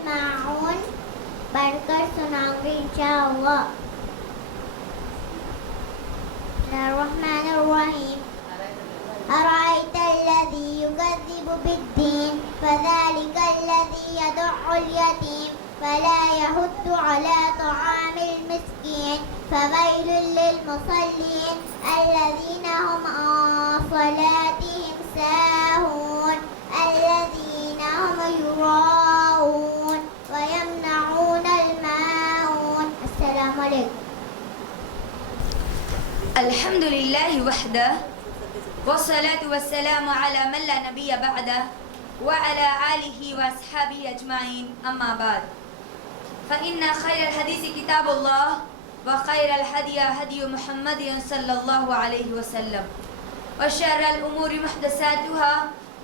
الماعون پڑھ کر سناؤں گی انشاءاللہ. الرحمن الرحیم. أرأيت الذي يكذب بالدين فذلك الذي يدع اليتيم فلا يحض على طعام المسكين فويل للمصلين الذين هم عن صلاتهم ساهون الذين هم يراءون ويمنعون الماعون. السلام عليكم. الحمد لله وحده والصلاة والسلام على من لا نبي بعده وعلى آله وأصحابه أجمعين. أما بعد فإن خير الحديث كتاب الله وخير الهدي هدي محمد صلى الله عليه وسلم وشر الأمور محدثاتها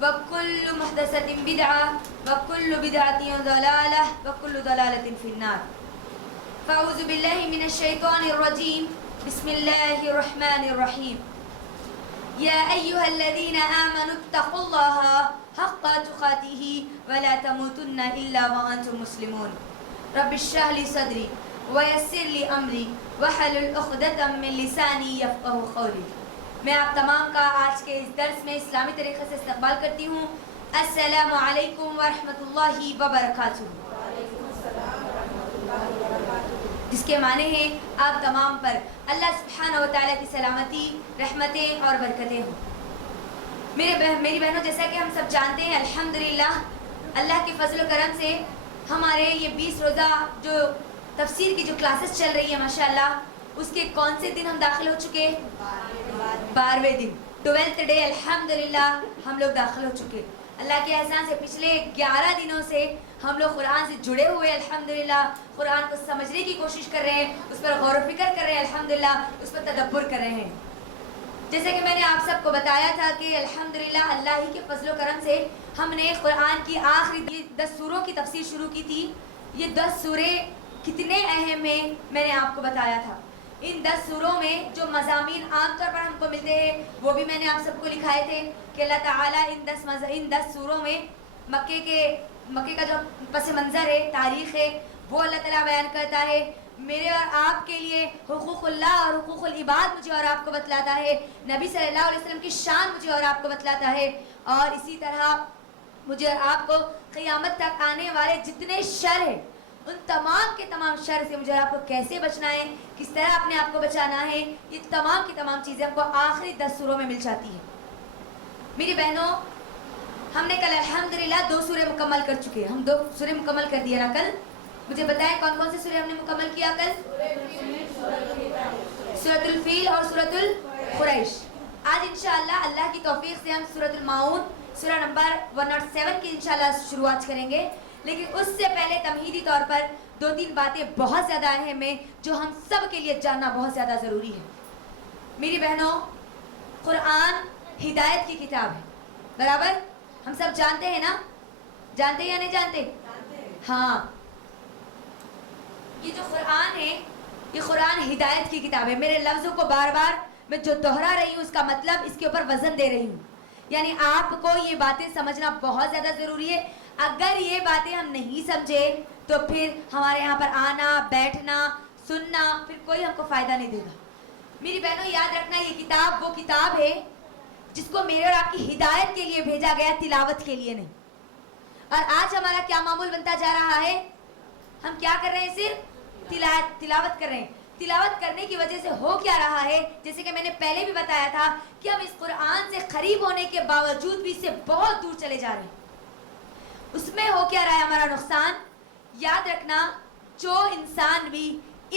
وكل محدثة بدعة وكل بدعة ضلالة وكل ضلالة في النار. فأعوذ بالله من الشيطان الرجيم. بسم الله الرحمن الرحيم. يا أيها الذين آمنوا اتقوا الله حق تقاته ولا تموتن إلا وأنتم مسلمون. رب اشرح لي صدري ويسر لي أمري واحلل عقدة من لساني يفقهوا قولي. میں آپ تمام کا آج کے اس درس میں اسلامی طریقے سے استقبال کرتی ہوں. السلام علیکم ورحمۃ اللہ وبرکاتہ. جس کے معنی ہیں آپ تمام پر اللہ سبحانہ و تعالیٰ کی سلامتی، رحمتیں اور برکتیں ہوں. میری بہنوں، جیسا کہ ہم سب جانتے ہیں الحمدللہ اللہ کے فضل و کرم سے ہمارے یہ 20 روزہ جو تفسیر کی جو کلاسز چل رہی ہیں ماشاءاللہ، اس کے کون سے دن ہم داخل ہو چکے؟ 12ویں دن، 12th ڈے الحمدللہ ہم لوگ داخل ہو چکے. اللہ کے احسان سے پچھلے 11 دنوں سے ہم لوگ قرآن سے جڑے ہوئے الحمدللہ، قرآن کو سمجھنے کی کوشش کر رہے ہیں، اس پر غور و فکر کر رہے ہیں الحمدللہ، اس پر تدبر کر رہے ہیں. جیسے کہ میں نے آپ سب کو بتایا تھا کہ الحمدللہ اللہ ہی کے فضل و کرم سے ہم نے قرآن کی آخری 10 سوروں کی تفسیر شروع کی تھی. یہ 10 سورے کتنے اہم ہیں میں نے آپ کو بتایا تھا. ان 10 سوروں میں جو مضامین عام طور پر ہم کو ملتے ہیں وہ بھی میں نے آپ سب کو لکھائے تھے کہ اللہ تعالیٰ ان 10 سوروں میں مکے کا جو پس منظر ہے، تاریخ ہے، وہ اللہ تعالیٰ بیان کرتا ہے. میرے اور آپ کے لیے حقوق اللہ اور حقوق العباد مجھے اور آپ کو بتلاتا ہے. نبی صلی اللہ علیہ وسلم کی شان مجھے اور آپ کو بتلاتا ہے. اور اسی طرح مجھے اور آپ کو قیامت تک آنے والے جتنے شر ہیں ان تمام کے تمام شر سے مجھے آپ کو کیسے بچنا ہے، کس طرح اپنے آپ کو بچانا ہے، یہ تمام کی تمام چیزیں ہم کو آخری 10 سوروں میں مل جاتی ہیں. میری بہنوں، ہم نے کل الحمدللہ 2 سورے مکمل کر چکے ہیں. ہم 2 سورے مکمل کر دیے نا کل. مجھے بتائیں کون کون سے سورے ہم نے مکمل کیا کل؟ سورۃ الفیل اور سورۃ القریش. آج انشاءاللہ اللہ کی توفیق سے ہم سورۃ الماعون سورہ نمبر 107 کی انشاءاللہ شروعات کریں گے. لیکن اس سے پہلے تمہیدی طور پر 2-3 باتیں بہت زیادہ اہم ہیں جو ہم سب کے لیے جاننا بہت زیادہ ضروری ہے. میری بہنوں، قرآن ہدایت کی کتاب ہے، برابر؟ ہم سب جانتے ہیں نا؟ جانتے یا نہیں جانتے؟ ہاں. یہ جو قرآن ہے یہ قرآن ہدایت کی کتاب ہے. میرے لفظوں کو بار بار میں جو دہرا رہی ہوں اس کا مطلب اس کے اوپر وزن دے رہی ہوں. یعنی آپ کو یہ باتیں سمجھنا بہت زیادہ ضروری ہے. اگر یہ باتیں ہم نہیں سمجھے تو پھر ہمارے یہاں پر آنا، بیٹھنا، سننا پھر کوئی ہم کو فائدہ نہیں دے گا. میری بہنوں یاد رکھنا، یہ کتاب وہ کتاب ہے جس کو میرے اور آپ کی ہدایت کے لیے بھیجا گیا، تلاوت کے لیے نہیں. اور آج ہمارا کیا معمول بنتا جا رہا ہے؟ ہم کیا کر رہے ہیں؟ صرف تلاوت کر رہے ہیں. تلاوت کرنے کی وجہ سے ہو کیا رہا ہے؟ جیسے کہ میں نے پہلے بھی بتایا تھا کہ ہم اس قرآن سے قریب ہونے کے باوجود بھی اس سے بہت دور چلے جا رہے ہیں. اس میں ہو کیا رہا ہے ہمارا نقصان؟ یاد رکھنا، جو انسان بھی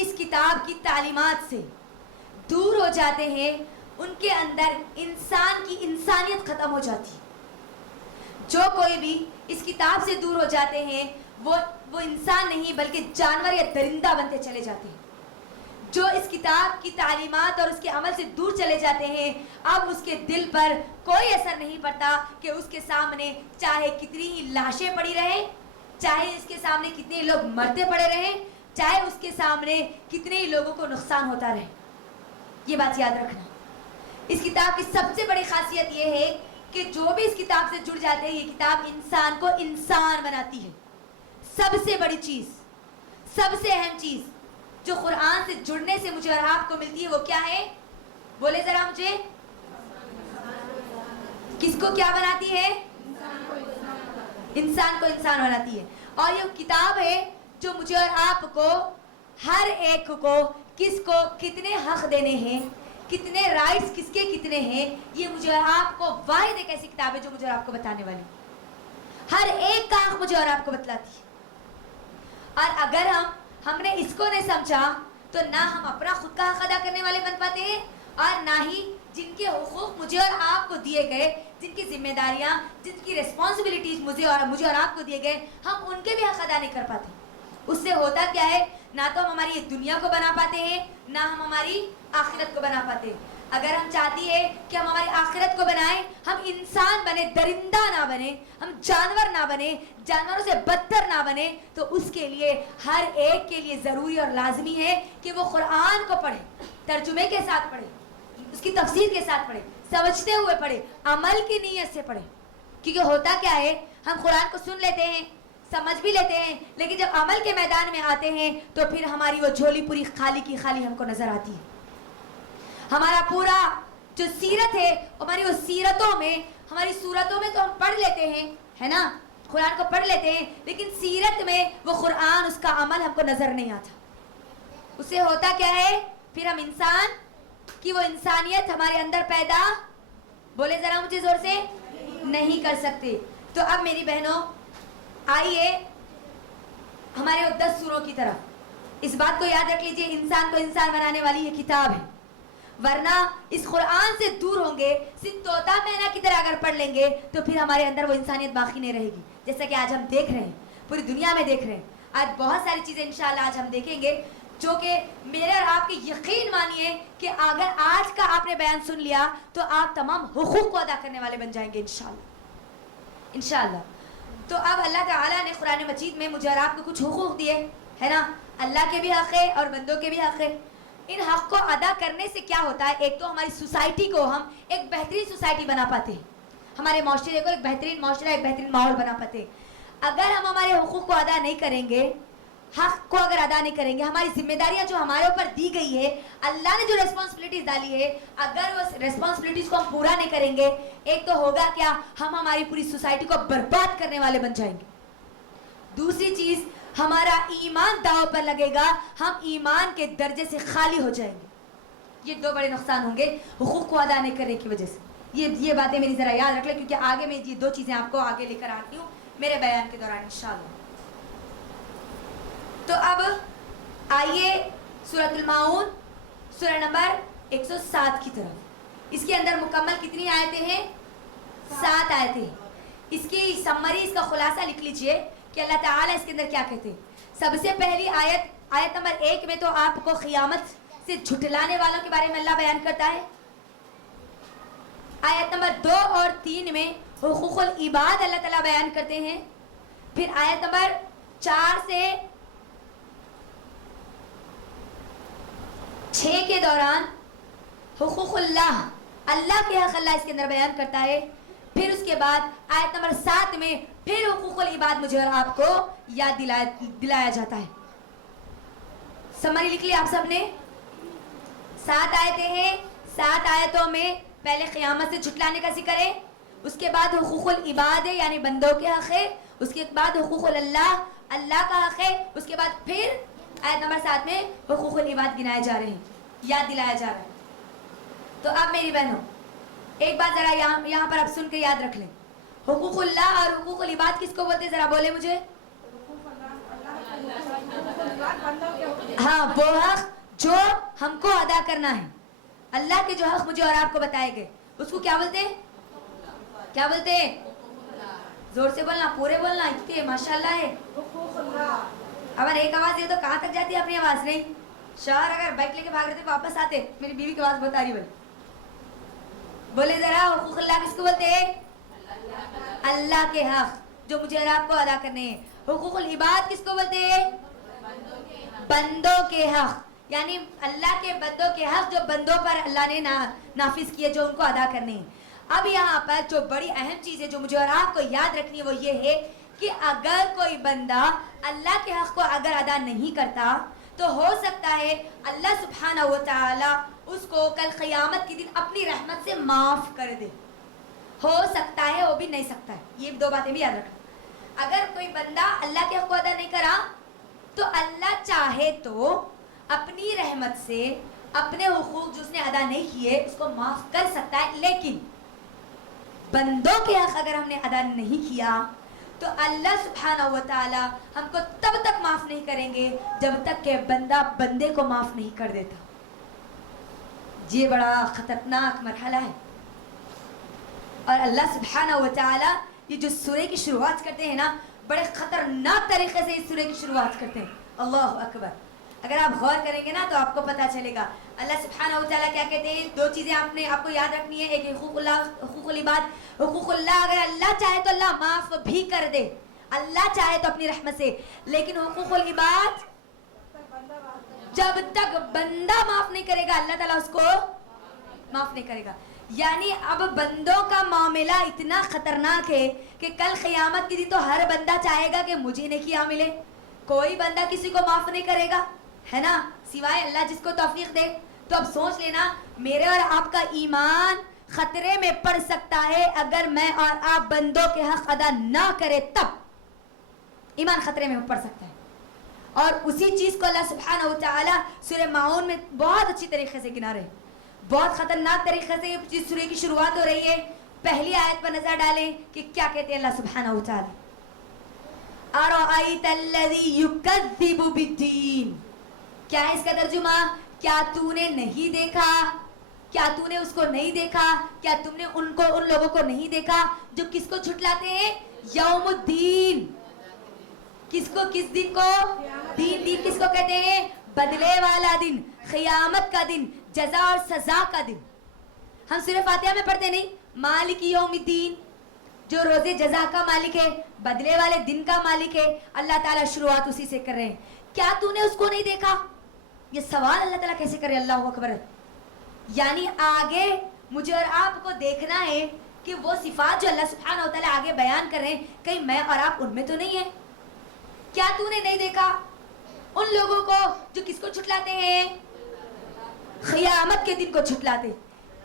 اس کتاب کی تعلیمات سے دور ہو جاتے ہیں ان کے اندر انسان کی انسانیت ختم ہو جاتی ہے. جو کوئی بھی اس کتاب سے دور ہو جاتے ہیں وہ انسان نہیں بلکہ جانور یا درندہ بنتے چلے جاتے ہیں. جو اس کتاب کی تعلیمات اور اس کے عمل سے دور چلے جاتے ہیں اب اس کے دل پر کوئی اثر نہیں پڑتا کہ اس کے سامنے چاہے کتنی ہی لاشیں پڑی رہیں، چاہے اس کے سامنے کتنے لوگ مرتے پڑے رہیں، چاہے اس کے سامنے کتنے ہی لوگوں کو نقصان ہوتا رہے. یہ بات یاد رکھنا. اس کتاب کی سب سے بڑی خاصیت یہ ہے کہ جو بھی اس کتاب سے جڑ جاتے ہیں یہ کتاب انسان کو انسان بناتی ہے. سب سے بڑی چیز، سب سے اہم چیز جو قرآن سے جڑنے سے مجھے اور آپ کو ملتی ہے وہ کیا ہے؟ بولے ذرا مجھے، کس کو کیا بناتی ہے؟ انسان کو انسان بناتی ہے. اور یہ کتاب ہے جو مجھے اور آپ کو ہر ایک کو کس کو کتنے حق دینے ہیں، کتنے رائٹس کس کے کتنے ہیں، یہ مجھے اور آپ کو واحد ایک ایسی کتاب ہے جو مجھے اور آپ کو بتانے والی، ہر ایک کا حق مجھے اور آپ کو بتلاتی ہے. اور اگر ہم نے اس کو نہیں سمجھا تو نہ ہم اپنا خود کا حق ادا کرنے والے بن پاتے ہیں، اور نہ ہی جن کے حقوق مجھے اور آپ کو دیے گئے، جن کی ذمہ داریاں، جن کی ریسپانسبلٹیز مجھے اور آپ کو دیے گئے، ہم ان کے بھی حق ادا نہیں کر پاتے. اس سے ہوتا کیا ہے؟ نہ تو ہم ہماری دنیا کو بنا پاتے ہیں، نہ ہم ہماری آخرت کو بنا پاتے ہیں. اگر ہم چاہتی ہے کہ ہم ہماری آخرت کو بنائیں، ہم انسان بنے، درندہ نہ بنے، ہم جانور نہ بنے، جانوروں سے بدتر نہ بنے، تو اس کے لیے ہر ایک کے لیے ضروری اور لازمی ہے کہ وہ قرآن کو پڑھے، ترجمے کے ساتھ پڑھے، اس کی تفسیر کے ساتھ پڑھے، سمجھتے ہوئے پڑھے، عمل کی نیت سے پڑھے. کیونکہ ہوتا کیا ہے؟ ہم قرآن کو سن لیتے ہیں، سمجھ بھی لیتے ہیں، لیکن جب عمل کے میدان میں آتے ہیں تو پھر ہماری وہ جھولی پوری خالی کی خالی ہم کو نظر آتی ہے. ہمارا پورا جو سیرت ہے، ہماری وہ سیرتوں میں، ہماری صورتوں میں تو ہم پڑھ لیتے ہیں، ہے نا، قرآن کو پڑھ لیتے ہیں، لیکن سیرت میں وہ قرآن، اس کا عمل ہم کو نظر نہیں آتا. اس سے ہوتا کیا ہے؟ پھر ہم انسان کی وہ انسانیت ہمارے اندر پیدا، بولے ذرا مجھے زور سے، نہیں کر سکتے. تو اب میری بہنوں آئیے ہمارے وہ 10 سوروں کی طرف. اس بات کو یاد رکھ لیجئے، انسان کو انسان بنانے والی یہ کتاب ہے، ورنہ اس قرآن سے دور ہوں گے، صرف طوطا مینا کی طرح اگر پڑھ لیں گے تو پھر ہمارے اندر وہ انسانیت باقی نہیں رہے گی. جیسا کہ آج ہم دیکھ رہے ہیں، پوری دنیا میں دیکھ رہے ہیں. آج بہت ساری چیزیں انشاءاللہ آج ہم دیکھیں گے جو کہ میرے اور آپ کے یقین مانیے کہ اگر آج کا آپ نے بیان سن لیا تو آپ تمام حقوق کو ادا کرنے والے بن جائیں گے انشاءاللہ، انشاءاللہ. تو اب اللہ تعالیٰ نے قرآن مجید میں مجھے اور آپ کو کچھ حقوق دیے، ہے نا. اللہ کے بھی حق ہے اور بندوں کے بھی حق ہے. ان حق کو ادا کرنے سے کیا ہوتا ہے؟ ایک تو ہماری سوسائٹی کو ہم ایک بہترین سوسائٹی بنا پاتے ہیں، ہمارے معاشرے کو ایک بہترین معاشرہ، ایک بہترین ماحول بنا پاتے ہیں. اگر ہم ہمارے حقوق کو ادا نہیں کریں گے، حق کو اگر ادا نہیں کریں گے، ہماری ذمہ داریاں جو ہمارے اوپر دی گئی ہے، اللہ نے جو ریسپانسبلٹیز ڈالی ہے، اگر وہ ریسپانسبلٹیز کو ہم پورا نہیں کریں گے، ایک تو ہوگا کیا؟ ہم ہماری پوری سوسائٹی کو برباد کرنے والے بن جائیں گے. دوسری چیز، ہمارا ایمان داؤ پر لگے گا، ہم ایمان کے درجے سے خالی ہو جائیں گے. یہ 2 بڑے نقصان ہوں گے حقوق کو ادا نہیں کرنے کی وجہ سے. یہ باتیں میری ذرا یاد رکھ لیں، کیونکہ آگے میں یہ 2 چیزیں آپ کو آگے لے کر آتی ہوں میرے بیان کے دوران انشاءاللہ. تو اب آئیے سورۃ الماعون سورہ نمبر 107 کی طرف. اس کے اندر مکمل کتنی آیتیں ہیں؟ 7 آیتیں. اس کی سمری، اس کا خلاصہ لکھ لیجئے کہ اللہ تعالیٰ اس کے اندر کیا کہتے ہیں. سب سے پہلی آیت نمبر 1 میں تو آپ کو قیامت سے جھٹلانے والوں کے بارے میں اللہ بیان کرتا ہے. آیت نمبر 2 اور 3 میں حقوق العباد اللہ تعالیٰ بیان کرتے ہیں. پھر آیت نمبر 4 سے 6 کے دوران حقوق اللہ، اللہ کے حق اللہ اس کے اندر بیان کرتا ہے. پھر اس کے بعد آیت نمبر 7 میں پھر حقوق العباد مجھے اور آپ کو یاد دلایا جاتا ہے. سمری لکھ لی آپ سب نے؟ 7 آیتیں ہیں. 7 آیتوں میں پہلے قیامت سے جھٹلانے کا ذکر ہے، اس کے بعد حقوق العباد ہے یعنی بندوں کے حق ہے، اس کے بعد حقوق اللہ، اللہ کا حق ہے، اس کے بعد پھر آیت نمبر 7 میں حقوق العباد گنائے جا رہے ہیں، یاد دلایا جا رہا ہے. تو اب میری بہنوں ایک بات ذرا یہاں پر آپ سن کے یاد رکھ لیں. حقوق اللہ اور حقوق العباد کس کو بولتے ہیں؟ ذرا بولے مجھے. ہاں، وہ حق جو ہم کو ادا کرنا ہے، اللہ کے جو حق مجھے اور آپ کو بتائے گئے، اس کو کیا بولتے ہیں؟ کیا بولتے ہیں؟ زور سے بولنا، پورے بولنا، اتنے ماشاءاللہ ہے. اگر ایک آواز یہ تو کہاں تک جاتی ہے اپنی آواز؟ نہیں. شوہر اگر بائک لے کے بھاگ رہے تھے واپس آتے، میری بیوی کی آواز بہت آ رہی بولے. بولے ذرا حقوق اللہ کس کو بولتے ہیں؟ اللہ کے حق جو مجھے اور آپ کو ادا کرنے ہیں. حقوق العباد کس کو بولتے ہیں؟ بندوں کے حق، یعنی اللہ کے بندوں کے حق جو بندوں پر اللہ نے نافذ کیے، جو ان کو ادا کرنے ہیں. اب یہاں پر جو بڑی اہم چیز ہے جو مجھے اور آپ کو یاد رکھنی ہے وہ یہ ہے کہ اگر کوئی بندہ اللہ کے حق کو اگر ادا نہیں کرتا تو ہو سکتا ہے اللہ سبحانہ و تعالی اس کو کل قیامت کے دن اپنی رحمت سے معاف کر دے. ہو سکتا ہے, وہ بھی نہیں سکتا ہے. یہ دو باتیں بھی یاد رکھنا. اگر کوئی بندہ اللہ کے حق کو ادا نہیں کرا تو اللہ چاہے تو اپنی رحمت سے اپنے حقوق جو اس نے ادا نہیں کیے اس کو معاف کر سکتا ہے, لیکن بندوں کے حق اگر ہم نے ادا نہیں کیا تو اللہ سبحانہ و تعالی ہم کو تب تک معاف نہیں کریں گے جب تک کہ بندہ بندے کو معاف نہیں کر دیتا. یہ بڑا خطرناک مرحلہ ہے. اور اللہ سبحانہ و تعالی یہ جو سورہ کی شروعات کرتے ہیں نا, بڑے خطرناک طریقے سے اس سورہ کی شروعات کرتے ہیں. اللہ اکبر. اگر آپ غور کریں گے نا تو آپ کو پتہ چلے گا اللہ سبحانہ و تعالیٰ کیا کہتے ہیں. دو چیزیں آپ کو یاد رکھنی ہے. ایک حقوق اللہ, حقوق العباد. حقوق اللہ اگر اللہ چاہے تو اللہ معاف بھی کر دے, اللہ چاہے تو اپنی رحمت سے, لیکن حقوق العباد جب تک بندہ معاف نہیں کرے گا اللہ تعالیٰ اس کو معاف نہیں کرے گا. یعنی اب بندوں کا معاملہ اتنا خطرناک ہے کہ کل قیامت کے دن تو ہر بندہ چاہے گا کہ مجھے نیکیاں ملے. کوئی بندہ کسی کو معاف نہیں کرے گا, ہے نا, سوائے اللہ جس کو توفیق دے. تو اب سوچ لینا میرے اور آپ کا ایمان خطرے میں پڑ سکتا ہے اگر میں اور آپ بندوں کے حق ادا نہ کرے, تب ایمان خطرے میں پڑ سکتا ہے. اور اسی چیز کو اللہ سبحانہ و تعالی سورہ ماؤن میں بہت اچھی طریقے سے گنا رہے, بہت خطرناک طریقے سے یہ سورہ کی شروعات ہو رہی ہے. پہلی آیت پر نظر ڈالیں کہ کیا کہتے ہیں اللہ سبحانہ و تعالی. اَرَأَيْتَ الَّذِي يُكَذِّبُ بِالدِّينِ. کیا ہے اس کا ترجمہ؟ کیا تو نے نہیں دیکھا, کیا تو نے اس کو نہیں دیکھا, کیا تم نے ان لوگوں کو نہیں دیکھا جو کس کو جھٹلاتے ہیں؟ یوم الدین. کس دن کو؟ دین کس کو کہتے ہیں؟ بدلے والا دن, قیامت کا دن, جزا اور سزا کا دن. ہم صرف فاتحہ میں پڑھتے نہیں مالک یوم الدین, جو روزے جزا کا مالک ہے, بدلے والے دن کا مالک ہے. اللہ تعالیٰ شروعات اسی سے کر رہے ہیں. کیا تو نے اس کو نہیں دیکھا؟ یہ سوال اللہ تعالیٰ کیسے کرے؟ اللہ اکبر. یعنی آگے مجھے اور آپ کو دیکھنا ہے کہ وہ صفات جو اللہ سبحانہ و تعالیٰ آگے بیان کر رہے ہیں کہیں میں اور آپ ان میں تو نہیں ہیں. کیا تو نے نہیں دیکھا ان لوگوں کو جو کس کو جھٹلاتے ہیں؟ قیامت کے دن کو جھٹلاتے.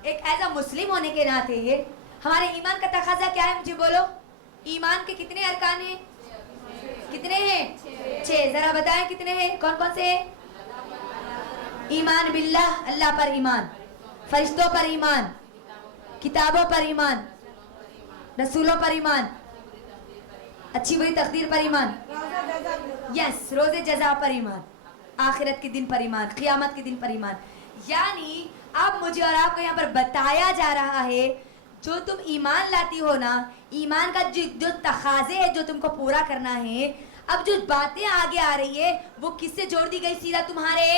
ایک ایسا مسلم ہونے کے ناطے ہمارے ایمان کا تقاضا کیا ہے؟ مجھے بولو, ایمان کے کتنے ارکان ہیں؟ کتنے ہیں؟ 6. ذرا بتائیں کتنے ہیں, کون کون سے ہیں؟ ایمان باللہ, اللہ پر ایمان, فرشتوں پر ایمان, کتابوں پر ایمان, رسولوں پر ایمان, اچھی بری تقدیر پر ایمان, یس, روزے جزا پر ایمان, آخرت کے دن پر ایمان, قیامت کے دن پر ایمان. یعنی اب مجھے اور آپ کو یہاں پر بتایا جا رہا ہے جو تم ایمان لاتی ہو نا, ایمان کا جو تقاضے ہے جو تم کو پورا کرنا ہے, اب جو باتیں آگے آ رہی ہے وہ کس سے جوڑ دی گئی؟ سیدھا تمہارے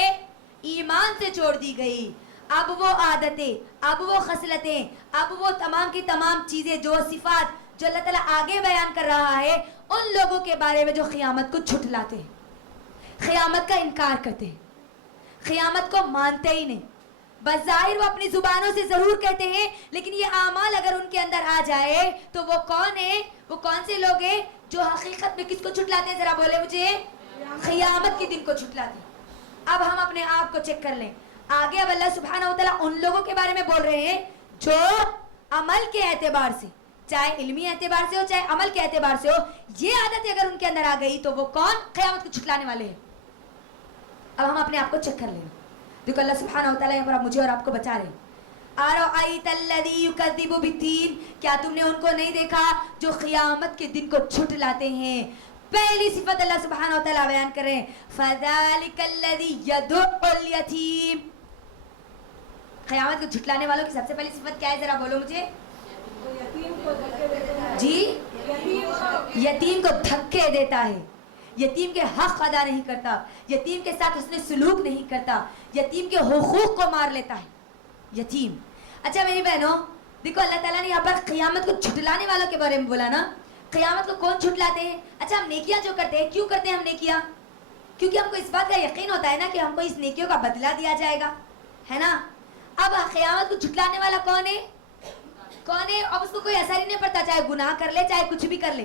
ایمان سے جوڑ دی گئی. اب وہ عادتیں, اب وہ خصلتیں, اب وہ تمام کی تمام چیزیں, جو صفات جو اللہ تعالیٰ آگے بیان کر رہا ہے ان لوگوں کے بارے میں جو قیامت کو جھٹلاتے ہیں, قیامت کا انکار کرتے ہیں, قیامت کو مانتے ہی نہیں. بظاہر وہ اپنی زبانوں سے ضرور کہتے ہیں لیکن یہ اعمال اگر ان کے اندر آ جائے تو وہ کون ہے؟ وہ کون سے لوگ ہیں جو حقیقت میں کس کو جھٹلاتے ہیں؟ ذرا بولے مجھے. قیامت کے دن کو جھٹلاتے ہیں. اب ہم اپنے آپ کو چیک کر لیں. آگے اب اللہ سبحانہ و تعالیٰ ان لوگوں کے بارے میں بول رہے ہیں جو عمل کے اعتبار سے, چاہے علمی اعتبار سے ہو چاہے عمل کے اعتبار سے ہو, یہ عادت اگر ان کے اندر آ گئی تو وہ کون؟ قیامت کو جھٹلانے والے ہیں. اب ہم اپنے آپ کو چیک کر لیں. دیکھو اللہ سبحانہ و تعالیٰ یہاں پر مجھے اور آپ کو بچا رہے ہیں. اَرَأَيْتَ الَّذِي يُكَذِّبُ بِالدِّينِ. کیا تم نے ان کو نہیں دیکھا جو قیامت کے دن کو جھٹلاتے ہیں؟ پہلی صفت اللہ سبحانہ و تعالیٰ بیان کر رہے ہیں, فَذَلِكَ الَّذِي يَدُعُّ الْيَتِيمَ. قیامت کو جھٹلانے والوں کی سب سے پہلی صفت کیا ہے؟ ذرا بولو مجھے. جی, یتیم کو دھکے دیتا ہے, یتیم کے حق ادا نہیں کرتا, یتیم کے ساتھ اس نے سلوک نہیں کرتا, یتیم کے حقوق کو مار لیتا ہے. یتیم. اچھا میری بہنوں دیکھو, اللہ تعالیٰ نے یہاں پر قیامت کو جھٹلانے والوں کے بارے میں بولا نا. قیامت کو کون جھٹلاتے ہیں؟ اچھا ہم نیکیاں جو کرتے ہیں, کیوں کرتے ہیں ہم نیکیاں؟ کیونکہ ہم کو اس بات کا یقین ہوتا ہے نا کہ ہم کو اس نیکیوں کا بدلہ دیا جائے گا, ہے نا. اب قیامت کو جھٹلانے والا کون ہے؟ کون ہے؟ اب اس کو کوئی اثر ہی نہیں پڑتا, چاہے گناہ کر لے چاہے کچھ بھی کر لے.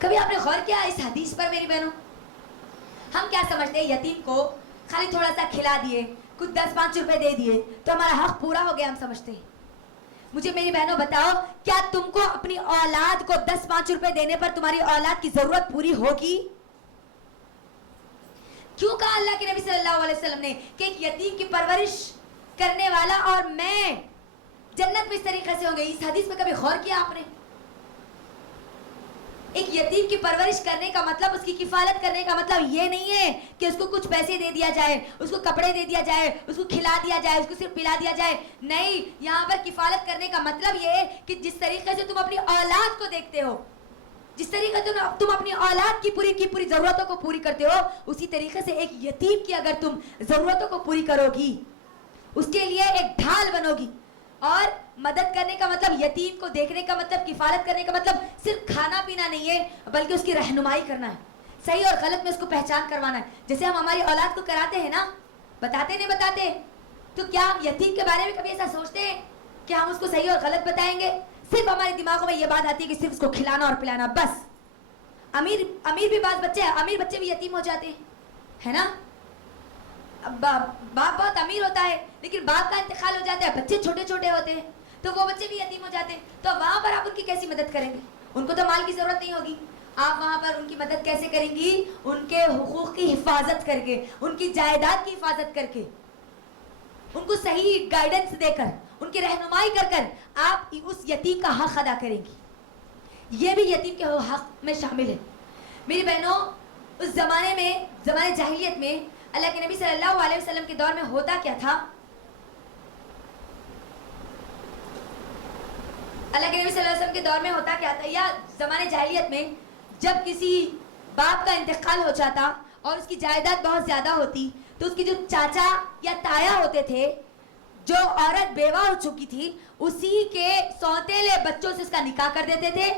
کبھی آپ نے غور کیا اس حدیث پر میری بہنوں؟ ہم کیا سمجھتے ہیں یتیم کو خالی تھوڑا سا کھلا دیے, کچھ 10-5 روپے دے دیے تو ہمارا حق پورا ہو گیا, ہم سمجھتے ہیں. مجھے میری بہنوں بتاؤ, کیا تم کو اپنی اولاد کو 10-5 روپے دینے پر تمہاری اولاد کی ضرورت پوری ہوگی؟ کیوں کہا اللہ کے نبی صلی اللہ علیہ وسلم نے کہ ایک یتیم کی پرورش کرنے والا اور میں جنت میں اس طریقے سے ہوں گے؟ اس حدیث میں کبھی غور کیا آپ نے؟ ایک یتیم کی پرورش کرنے کا مطلب, اس کی کفالت کرنے کا مطلب یہ نہیں ہے کہ اس کو کچھ پیسے دے دیا جائے, اس کو کپڑے دے دیا جائے, اس کو کھلا دیا جائے, اس کو صرف پلا دیا جائے. نہیں, یہاں پر کفالت کرنے کا مطلب یہ ہے کہ جس طریقے سے تم اپنی اولاد کو دیکھتے ہو, جس طریقے سے تم اپنی اولاد کی پوری ضرورتوں کو پوری کرتے ہو, اسی طریقے سے ایک یتیم کی اگر تم ضرورتوں کو پوری کرو گی, اس کے لیے ایک ڈھال بنو گی. اور مدد کرنے کا مطلب, یتیم کو دیکھنے کا مطلب, کفالت کرنے کا مطلب صرف کھانا پینا نہیں ہے, بلکہ اس کی رہنمائی کرنا ہے, صحیح اور غلط میں اس کو پہچان کروانا ہے. جیسے ہم ہماری اولاد کو کراتے ہیں نا, بتاتے نہیں بتاتے, تو کیا ہم یتیم کے بارے میں کبھی ایسا سوچتے ہیں کہ ہم اس کو صحیح اور غلط بتائیں گے؟ صرف ہمارے دماغوں میں یہ بات آتی ہے کہ صرف اس کو کھلانا اور پلانا بس. امیر بھی بعض بچے, امیر بچے بھی یتیم ہو جاتے ہیں, ہے نا. باپ بہت امیر ہوتا ہے لیکن باپ کا انتقال ہو جاتا ہے, بچے چھوٹے چھوٹے ہوتے ہیں, تو وہ بچے بھی یتیم ہو جاتے ہیں. تو وہاں پر آپ ان کی کیسی مدد کریں گے؟ ان کو تو مال کی ضرورت نہیں ہوگی, آپ وہاں پر ان کی مدد کیسے کریں گی؟ ان کے حقوق کی حفاظت کر کے, ان کی جائیداد کی حفاظت کر کے, ان کو صحیح گائیڈنس دے کر, ان کی رہنمائی کر کر آپ اس یتیم کا حق ادا کریں گی. یہ بھی یتیم کے حق میں شامل ہے. میری بہنوں, اس زمانے میں, زمانے جاہلیت میں, اللہ کے نبی صلی اللہ علیہ وسلم کے دور میں ہوتا کیا تھا؟ اللہ کے نبی صلی اللہ علیہ وسلم کے دور میں ہوتا کیا تھا, یا زمانے جاہلیت میں جب کسی باپ کا انتقال ہو جاتا اور اس کی جائیداد بہت زیادہ ہوتی, تو اس کی جو چاچا یا تایا ہوتے تھے, جو عورت بیوہ ہو چکی تھی, اسی کے سوتیلے بچوں سے اس کا نکاح کر دیتے تھے,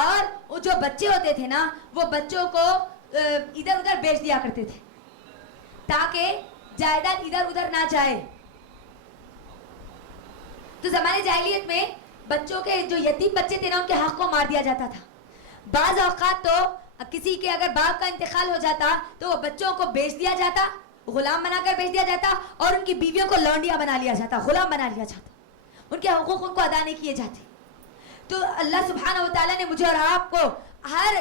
اور وہ جو بچے ہوتے تھے نا, وہ بچوں کو ادھر ادھر بیچ دیا کرتے تھے تاکہ جائیداد ادھر ادھر نہ جائے. تو زمانے جاہلیت میں بچوں کے, جو یتیم بچے تھے نا, ان کے حق کو مار دیا جاتا تھا. بعض اوقات تو کسی کے اگر باپ کا انتقال ہو جاتا تو وہ بچوں کو بیچ دیا جاتا, غلام بنا کر بیچ دیا جاتا, اور ان کی بیویوں کو لونڈیاں بنا لیا جاتا, غلام بنا لیا جاتا, ان کے حقوق ان کو ادا نہیں کیے جاتے. تو اللہ سبحانہ و تعالیٰ نے مجھے اور آپ کو,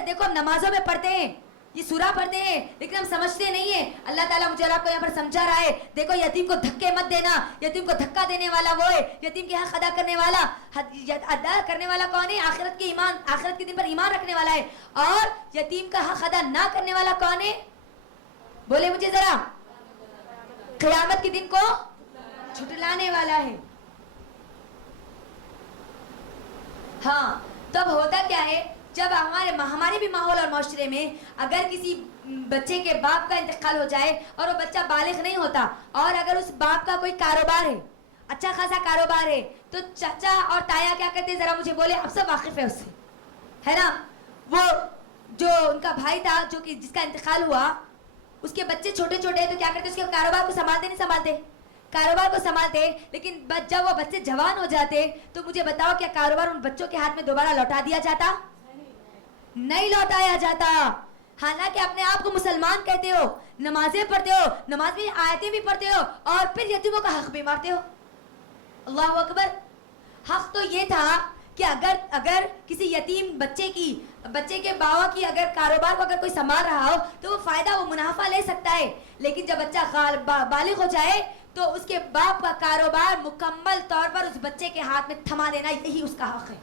دیکھو ہم نمازوں میں پڑھتے ہیں, یہ سورہ پڑھتے ہیں, لیکن ہم سمجھتے نہیں ہیں. اللہ تعالیٰ مجھے اور آپ کو یہاں پر سمجھا رہا ہے, دیکھو یتیم کو دھکے مت دینا, یتیم کو دھکا دینے والا وہ ہے, یتیم کے حق ادا کرنے والا, ادا کرنے والا کون ہے؟ آخرت کے دن پر ایمان رکھنے والا ہے. اور یتیم کا حق ادا نہ کرنے والا کون ہے؟ بولے مجھے ذرا. قیامت کے دن کو جھٹلانے والا ہے. ہاں, تب ہوتا کیا ہے, جب ہمارے بھی ماحول اور معاشرے میں اگر کسی بچے کے باپ کا انتقال ہو جائے اور وہ بچہ بالغ نہیں ہوتا, اور اگر اس باپ کا کوئی کاروبار ہے, اچھا خاصا کاروبار ہے, تو چچا اور تایا کیا کرتے ہیں؟ ذرا مجھے بولے, آپ سب واقف ہے اس سے, ہے نا. وہ جو ان کا بھائی تھا, جو کہ جس کا انتقال ہوا, اس کے بچے چھوٹے چھوٹے ہیں, تو کیا کرتے؟ اس کے کاروبار کو سنبھالتے نہیں سنبھالتے؟ کاروبار کو سنبھالتے, لیکن جب وہ بچے جوان ہو جاتے تو مجھے بتاؤ, کیا کاروبار ان بچوں کے ہاتھ میں دوبارہ لوٹا دیا جاتا؟ نہیں لوٹایا جاتا. حالانکہ اپنے آپ کو مسلمان کہتے ہو, نمازیں پڑھتے ہو, نماز میں آیتیں بھی پڑھتے ہو, اور پھر یتیموں کا حق بھی مارتے ہو. اللہ اکبر. حق تو یہ تھا کہ اگر کسی یتیم بچے کے باوا کی اگر کاروبار کو اگر کوئی سنبھال رہا ہو تو وہ فائدہ, وہ منافع لے سکتا ہے, لیکن جب بچہ بالغ ہو جائے تو اس کے باپ کا کاروبار مکمل طور پر اس بچے کے ہاتھ میں تھما دینا, یہی اس کا حق ہے,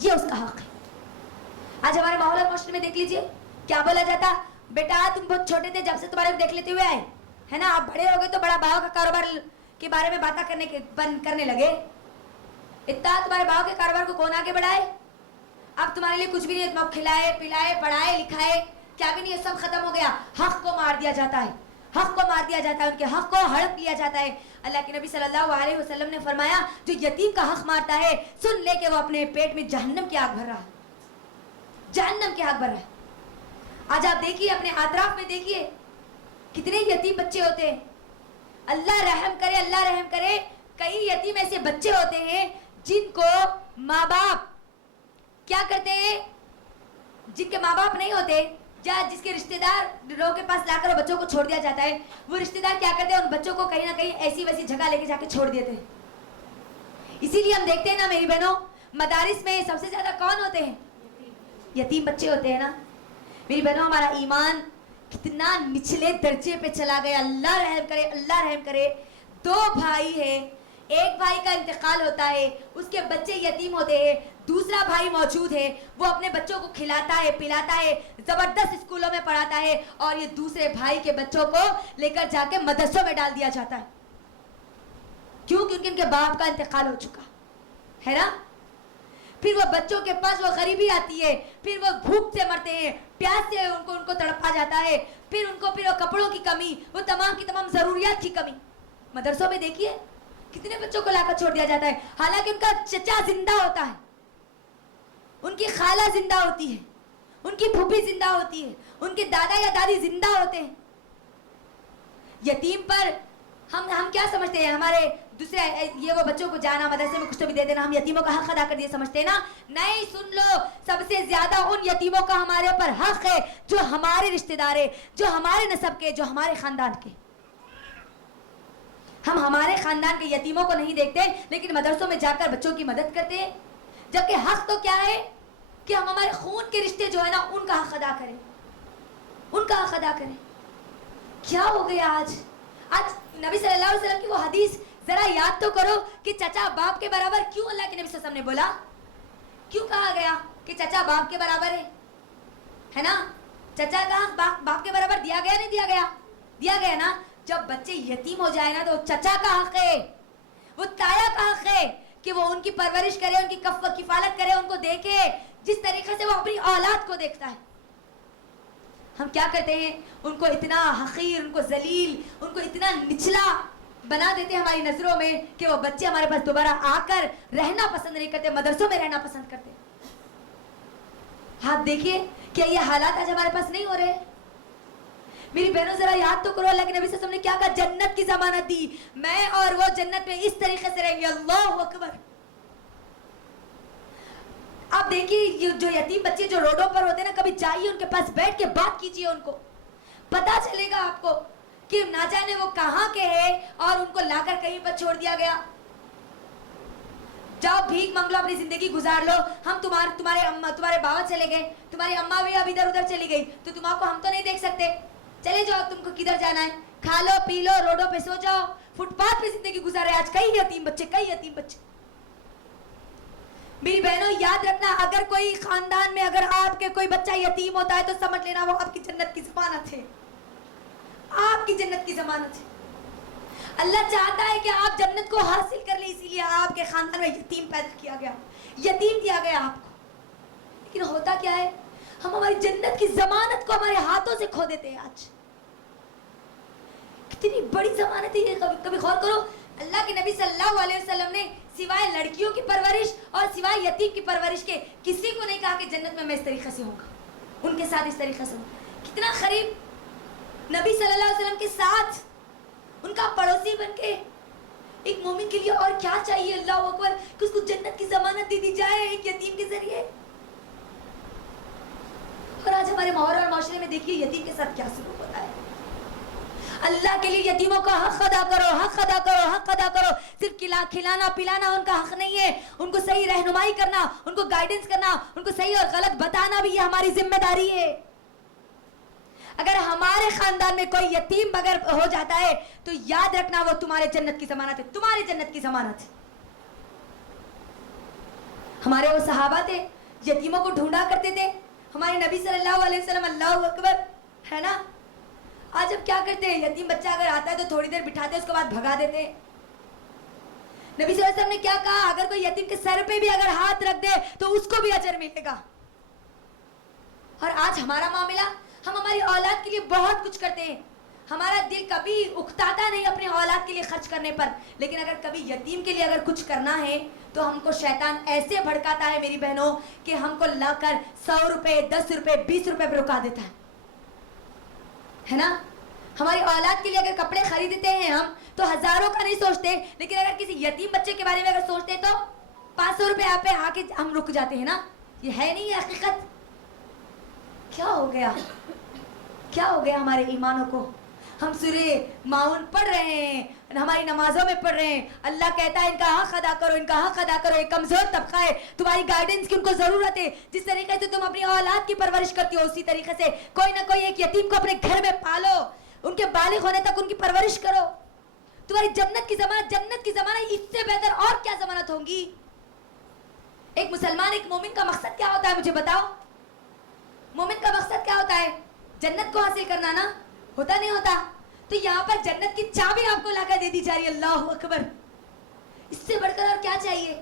یہ اس کا حق ہے. آج ہمارے ماحول اور معاشرے میں دیکھ لیجئے, کیا بولا جاتا؟ بیٹا تم بہت چھوٹے تھے, جب سے تمہارے کو دیکھ لیتے ہوئے آئے, ہے نا, آپ بڑے ہو گئے تو بڑا باوا کا کاروبار کے بارے میں باتیں کرنے لگے. اتنا تمہارے باوا کے کاروبار کو کون آگے بڑھائے؟ اب تمہارے لیے کچھ بھی نہیں, تم کھلائے پلائے پڑھائے لکھائے, کیا بھی نہیں, سب ختم ہو گیا. حق کو مار دیا جاتا ہے, حق کو مار دیا جاتا ہے, ان کے حق کو ہڑپ لیا جاتا ہے. اللہ کے نبی صلی اللہ علیہ وسلم نے فرمایا, جو یتیم کا حق مارتا ہے, سن لے کہ وہ اپنے پیٹ میں جہنم کی آگ بھر رہا ہے, جہنم کی آگ بھر رہا ہے. آج آپ دیکھیے, اپنے اطراف میں دیکھیے, کتنے یتیم بچے ہوتے ہیں. اللہ رحم کرے, اللہ رحم کرے. کئی یتیم ایسے بچے ہوتے ہیں جن کو ماں باپ کیا کرتے ہیں, جن کے ماں باپ نہیں ہوتے یا جس کے رشتے دار لوگوں کے پاس لا کر بچوں کو چھوڑ دیا جاتا ہے, وہ رشتے دار کیا کرتے ہیں, ان بچوں کو کہیں نہ کہیں ایسی ویسی جگہ لے کے جا کے چھوڑ دیتے ہیں. اسی لیے ہم دیکھتے ہیں نا میری بہنوں, مدارس میں سب سے زیادہ کون ہوتے ہیں؟ یتیم بچے ہوتے ہیں نا. میری بہنوں, ہمارا ایمان کتنا نچلے درجے پہ چلا گیا. اللہ رحم کرے, اللہ رحم کرے. 2 بھائی ہیں, ایک بھائی کا انتقال ہوتا ہے, اس کے بچے یتیم ہوتے ہیں, دوسرا بھائی موجود ہے, وہ اپنے بچوں کو کھلاتا ہے, پلاتا ہے, زبردست اسکولوں میں پڑھاتا ہے, اور یہ دوسرے بھائی کے بچوں کو لے کر جا کے مدرسوں میں ڈال دیا جاتا ہے. کیوں؟ کیونکہ ان کے باپ کا انتقال ہو چکا ہے نا. پھر وہ بچوں کے پاس وہ غریبی آتی ہے, پھر وہ بھوک سے مرتے ہیں, پیاس سے ان کو تڑپا جاتا ہے, پھر وہ کپڑوں کی کمی, وہ تمام کی تمام ضروریات کی کمی. مدرسوں میں دیکھیے کتنے بچوں کو لا کر چھوڑ دیا جاتا ہے, حالانکہ ان کا چچا زندہ ہوتا ہے, ان کی خالہ زندہ ہوتی ہے, ان کی پھوپھی زندہ ہوتی ہے, ان کے دادا یا دادی زندہ ہوتے ہیں. یتیم پر ہم کیا سمجھتے ہیں, ہمارے دوسرے یہ وہ بچوں کو جانا مدرسے میں کچھ تو بھی دے دینا, ہم یتیموں کا حق ادا کر دیا سمجھتے ہیں نا. نہیں, سن لو, سب سے زیادہ ان یتیموں کا ہمارے اوپر حق ہے جو ہمارے رشتے دار ہیں, جو ہمارے نسب کے, جو ہمارے خاندان کے. ہم ہمارے خاندان کے یتیموں کو نہیں دیکھتے, لیکن مدرسوں میں جا کر بچوں کی مدد کرتے ہیں. جبکہ حق تو کیا ہے کہ ہم ہمارے خون کے رشتے جو ہے نا ان کا حق ادا کریں, ان کا حق ادا کریں. کیا ہو گیا آج نبی صلی اللہ علیہ وسلم کی وہ حدیث ذرا یاد تو کرو کہ چچا باپ کے برابر کیوں اللہ کے نبی صلی اللہ علیہ وسلم نے بولا, کیوں کہا گیا کہ چچا باپ کے برابر ہے نا. چچا کا حق باپ کے برابر دیا گیا نہیں دیا گیا؟ دیا گیا نا. جب بچے یتیم ہو جائے نا تو چچا کا حق ہے, وہ تایا کا حق ہے کہ وہ ان کی پرورش کرے, ان کی کفالت کرے, ان کو دیکھے جس طریقے سے وہ اپنی اولاد کو دیکھتا ہے. ہم کیا کرتے ہیں, ان کو اتنا حقیر, ان کو ذلیل, ان کو اتنا نچلا بنا دیتے ہیں ہماری نظروں میں کہ وہ بچے ہمارے پاس دوبارہ آ کر رہنا پسند نہیں کرتے, مدرسوں میں رہنا پسند کرتے. آپ دیکھیے کیا یہ حالات آج ہمارے پاس نہیں ہو رہے؟ میری بہنوں ذرا یاد تو کرو, اللہ کے نبی صلی اللہ علیہ وسلم نے کیا کہا, جنت کی ضمانت دی, میں اور وہ جنت میں اس طریقے سے رہیں گے. اللہ اکبر. آپ دیکھیے جو یتیم بچے جو روڈوں پر ہوتے ہیں نا, کبھی جائیے ان کے پاس بیٹھ کے بات کیجیے, ان کو پتا چلے گا آپ کو کہ نہ جانے وہ کہاں کے ہیں اور ان کو لا کر کہیں پر چھوڑ دیا گیا. جاؤ بھیک مانگ لو, اپنی زندگی گزار لو. ہم تمہارے بابا چلے گئے, تمہاری اماں بھی اب ادھر ادھر چلی گئی, تو تم کو ہم تو نہیں دیکھ سکتے. چلے جاؤ, تم کو کدھر جانا ہے, کھا لو پی لو, روڈوں پہ سو جاؤ, فٹ پاتھ پہ زندگی گزارے. آج کئی یتیم بچے. میری بہنوں یاد رکھنا, اگر کوئی خاندان میں اگر آپ کے کوئی بچہ یتیم ہوتا ہے تو سمجھ لینا وہ آپ کی جنت کی ضمانت ہے, آپ کی جنت کی ضمانت ہے. اللہ چاہتا ہے کہ آپ جنت کو حاصل کر لیں, اسی لیے آپ کے خاندان میں یتیم پیدا کیا گیا, یتیم دیا گیا آپ کو. لیکن ہوتا کیا ہے, ہم ہماری جنت کی ضمانت کو ہمارے ہاتھوں سے کھو دیتے ہیں. آج کتنی بڑی ضمانت ہے یہ, کبھی غور کرو. اللہ کے نبی صلی اللہ علیہ وسلم نے سوائے لڑکیوں کی پرورش اور سوائے یتیم کی پرورش کے کسی کو نہیں کہا کہ جنت میں اس طریقے سے ہوں گا, ان کے ساتھ اس طریقے سے. کتنا قریب نبی صلی اللہ علیہ وسلم کے ساتھ, ان کا پڑوسی بن کے. ایک مومن کے لیے اور کیا چاہیے, اللہ اکبر, کہ اس کو جنت کی ضمانت دے دی جائے ایک یتیم کے ذریعے. اور آج ہمارے ماحول اور معاشرے میں دیکھیے یتیم کے ساتھ کیا سلوک ہوتا ہے. اللہ کے لیے یتیموں کا حق ادا کرو, حق ادا کرو, حق ادا کرو. صرف کھلانا پلانا ان کا حق نہیں ہے, ان کو صحیح رہنمائی کرنا, ان کو گائیڈنس کرنا, ان کو صحیح اور غلط بتانا بھی یہ ہماری ذمہ داری ہے. اگر ہمارے خاندان میں کوئی یتیم اگر ہو جاتا ہے تو یاد رکھنا وہ تمہارے جنت کی ضمانت ہے, تمہاری جنت کی ضمانت ہے. ہمارے وہ صحابہ تھے, یتیموں کو ڈھونڈا کرتے تھے. ہمارے نبی صلی اللہ علیہ وسلم, اللہ اکبر, ہے نا. آج اب کیا کرتے ہیں, یتیم بچہ اگر آتا ہے تو تھوڑی دیر بٹھاتے ہیں, اس کے بعد بھگا دیتے ہیں. نبی صلی اللہ علیہ وسلم نے کیا کہا, اگر کوئی یتیم کے سر پہ بھی اگر ہاتھ رکھ دے تو اس کو بھی اجر ملے گا. اور آج ہمارا معاملہ, ہم ہماری اولاد کے لیے بہت کچھ کرتے ہیں, ہمارا دل کبھی اکتاتا نہیں اپنے اولاد کے لیے خرچ کرنے پر, لیکن اگر کبھی یتیم کے لیے اگر کچھ کرنا ہے تو ہم کو شیطان ایسے بھڑکاتا ہے میری بہنوں کہ ہم کو لا کر 100 روپے 10 روپے 20 روپے پہ رکا دیتا ہے نا. ہماری اولاد کے لیے اگر کپڑے خریدتے ہیں ہم تو ہزاروں کا نہیں سوچتے, لیکن اگر کسی یتیم بچے کے بارے میں اگر سوچتے تو 500 روپے آپ پہ آ کے ہم رک جاتے ہیں نا. یہ ہے نہیں یہ حقیقت. کیا ہو گیا ہمارے ایمانوں کو؟ ہم سورہ معاون پڑھ رہے ہیں، ہماری نمازوں میں پڑھ رہے ہیں، اللہ کہتا ہے ان کا حق ادا کرو، ان کا حق ادا کرو، ایک کمزور طبقہ ہے، تمہاری گائیڈنس کی ان کو ضرورت ہے، جس طریقے سے تم اپنی اولاد کی پرورش کرتی ہو اسی طریقے سے کوئی نہ کوئی ایک یتیم کو اپنے گھر میں پالو، ان کے بالغ ہونے تک ان کی پرورش کرو. تمہاری جنت کی ضمانت اس سے بہتر اور کیا ضمانت ہوگی؟ ایک مسلمان، ایک مومن کا مقصد کیا ہوتا ہے مجھے بتاؤ؟ مومن کا مقصد کیا ہوتا ہے؟ جنت کو حاصل کرنا نا، ہوتا نہیں ہوتا؟ تو یہاں پر جنت کی چابی آپ کو لا کر دے دی جا رہی ہے. اللہ اکبر، اس سے بڑھ کر اور کیا چاہیے؟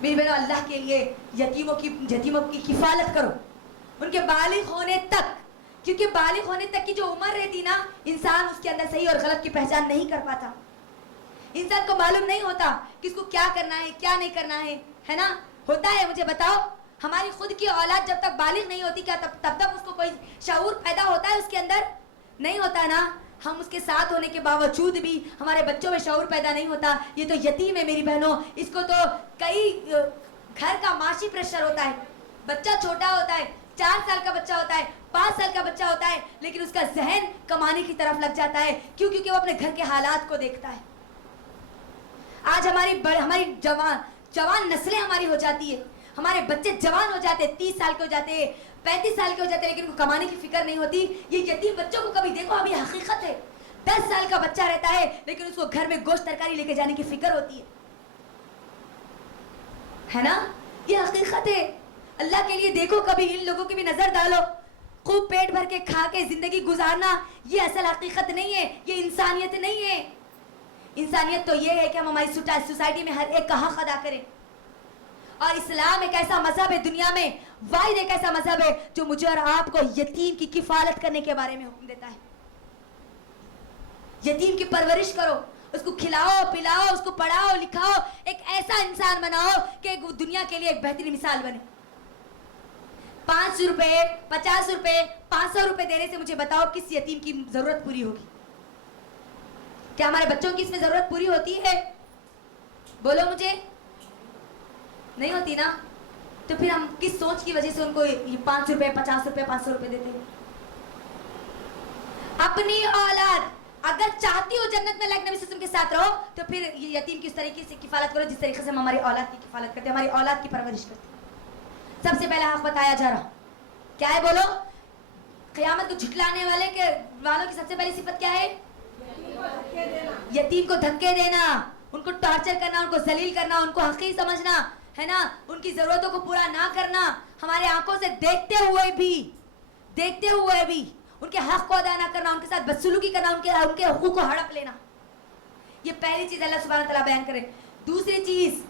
میری بہنوں، اللہ کے لیے یتیموں کی کفالت کرو ان کے بالغ ہونے تک، کیونکہ بالغ ہونے تک کی جو عمر رہتی نا، انسان اس کے اندر صحیح اور غلط کی پہچان نہیں کر پاتا. انسان کو معلوم نہیں ہوتا کہ اس کو کیا کرنا ہے کیا نہیں کرنا ہے نا. ہوتا ہے، مجھے بتاؤ، ہماری خود کی اولاد جب تک بالغ نہیں ہوتی کیا تب تک اس کو کوئی شعور پیدا ہوتا ہے؟ اس کے اندر نہیں ہوتا نا. ہم اس کے ساتھ ہونے کے باوجود بھی ہمارے بچوں میں شعور پیدا نہیں ہوتا. یہ تو یتیم ہے میری بہنوں، اس کو تو کئی گھر کا معاشی پریشر ہوتا ہے. بچہ چھوٹا ہوتا ہے، 4 سال کا بچہ ہوتا ہے، 5 سال کا بچہ ہوتا ہے، لیکن اس کا ذہن کمانے کی طرف لگ جاتا ہے. کیوں؟ کیونکہ وہ اپنے گھر کے حالات کو دیکھتا ہے. آج ہماری جوان نسلیں ہماری ہو جاتی ہے، ہمارے بچے جوان ہو جاتے ہیں، 30 سال کے ہو جاتے ہیں، 35 سال کے ہو جاتے ہیں، لیکن ان کو کمانے کی فکر نہیں ہوتی. یہ یتیم بچوں کو کبھی دیکھو، ابھی حقیقت ہے، 10 سال کا بچہ رہتا ہے لیکن اس کو گھر میں گوشت ترکاری لے کے جانے کی فکر ہوتی ہے نا. یہ حقیقت ہے. اللہ کے لیے دیکھو، کبھی ان لوگوں کی بھی نظر ڈالو. خوب پیٹ بھر کے کھا کے زندگی گزارنا یہ اصل حقیقت نہیں ہے، یہ انسانیت نہیں ہے. انسانیت تو یہ ہے کہ ہم ہماری سوسائٹی میں ہر ایک کا حق ادا کریں. اور اسلام ایک ایسا مذہب ہے، دنیا میں واحد ایک ایسا مذہب ہے جو مجھے اور آپ کو یتیم کی کفالت کرنے کے بارے میں حکم دیتا ہے. یتیم کی پرورش کرو، اس کو کھلاؤ پلاؤ، اس کو پڑھاؤ لکھاؤ، ایک ایسا انسان بناؤ کہ دنیا کے لیے ایک بہترین مثال بنے. 5 روپے 50 روپے 500 روپے دینے سے مجھے بتاؤ کس یتیم کی ضرورت پوری ہوگی؟ کیا ہمارے بچوں کی اس میں ضرورت پوری ہوتی ہے؟ بولو مجھے. نہیں ہوتی نا. تو پھر ہم کس سوچ کی وجہ سے ان کو یہ 5 روپے 50 روپے 500 روپے دیتے ہیں؟ اپنی اولاد اگر چاہتی ہو جنت میں اللہ کے نبی صلی اللہ علیہ وسلم کے ساتھ رہو تو پھر یہ یتیم کی اس طریقے سے کفالت کرو جس طریقے سے ہم ہماری اولاد کی کفالت کرتے ہیں، ہماری اولاد کی پرورش کرتے ہیں. سب سے پہلا حق بتایا جا رہا کیا ہے؟ بولو. قیامت کو جھٹلانے والوں کی سب سے پہلی صفت کیا ہے؟ یتیم کو دھکے دینا، ان کو ٹارچر کرنا، ان کو ذلیل کرنا، ان کو حقیر سمجھنا، ہے نا، ان کی ضرورتوں کو پورا نہ کرنا، ہمارے آنکھوں سے دیکھتے ہوئے بھی ان کے حق کو ادا نہ کرنا، ان کے ساتھ بدسلوکی کرنا، ان کے حقوق کو ہڑپ لینا. یہ پہلی چیز اللہ سبحانہ تعالیٰ بیان کرے. دوسری چیز